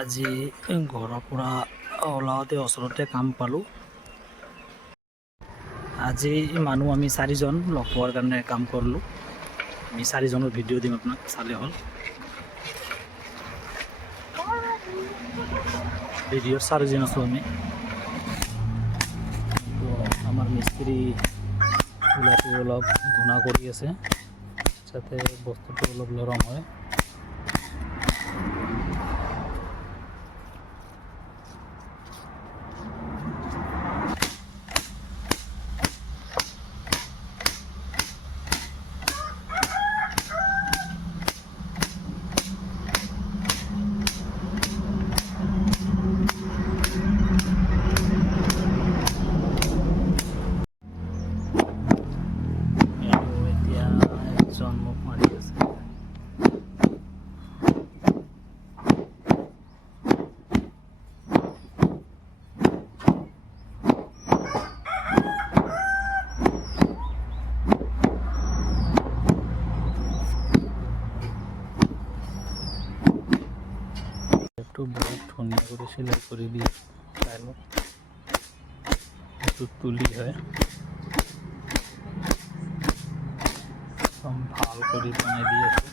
আজি ঘৰৰ পৰা ওলাওঁতে ওচৰতে কাম পালোঁ। আজি মানুহ আমি 4জন লগ পোৱাৰ কাৰণে কাম কৰিলোঁ। আমি 4জনৰ ভিডিঅ' দিম, আপোনাক চালে হ'ল। ভিডিঅ'ত 4জন আছোঁ আমি। তো আমাৰ মিস্ত্ৰী ওলাটো অলপ ধুনা কৰি আছে যাতে বস্তুটো অলপ নৰম হয়। মোক মাৰি আছে। এইটো বহুত ধুনীয়া কৰি চিলাই কৰি দিয়ে টাইলত। এইটো তুলি হয়, একদম ভাল কৰি বনাই দি আছে।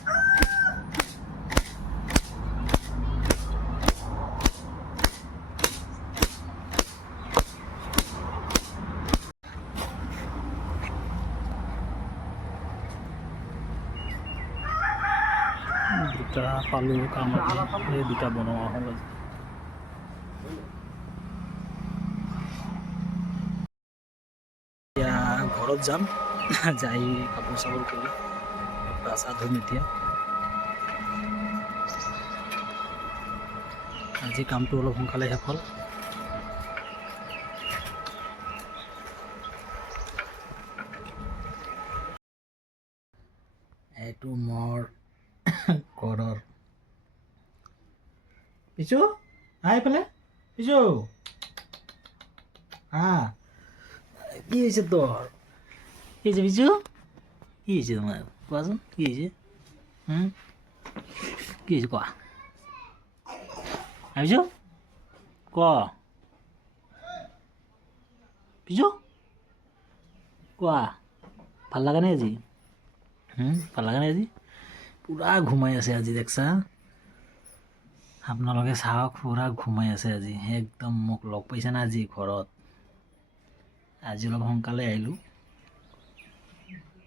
দুটা পালোঁ কাম আজি, এই দুটা বনোৱা হ'ল আজি। এতিয়া ঘৰত যাম, যাই কাপোৰ চাপোৰ কৰি গা চা ধুম। এতিয়া আজি কামটো অলপ সোনকালে শেষ হ'ল। এইটো মোৰ ঘৰৰ পিছু আহি পেলে পিছু কি হৈছে তোৰ? কি হৈছে পিছু? কি হৈছে তোমাৰ? কোৱাচোন কি হৈছে? কি হৈছে কোৱা? পিছু ক পিছু কোৱা, ভাল লাগা নাই আজি? ভাল লাগা নাই আজি? পুৰা ঘুমাই আছে আজি, দেখছা? আপোনালোকে চাওক, পুৰা ঘুমাই আছে আজি। একদম মোক লগ পাইছে না আজি ঘৰত। আজি অলপ সোনকালে আহিলোঁ।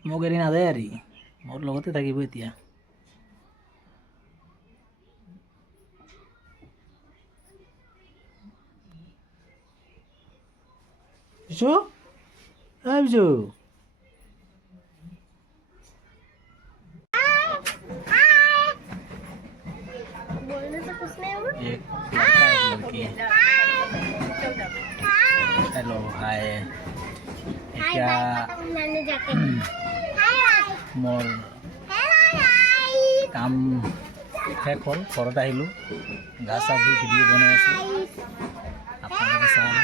মোক এৰি নাযায় আৰু, মোৰ লগতে থাকিব এতিয়া। পিছু পিছু एक लड़का एक लड़की। Hello hi. क्या मोर কাম শেষ হ'ল, ঘৰত আহিলোঁ। গা চা ধুই ভিডিঅ' বনাই আছোঁ, আপোনালোকে চাওক।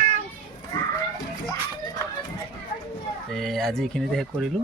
আজি এইখিনিতে শেষ কৰিলোঁ।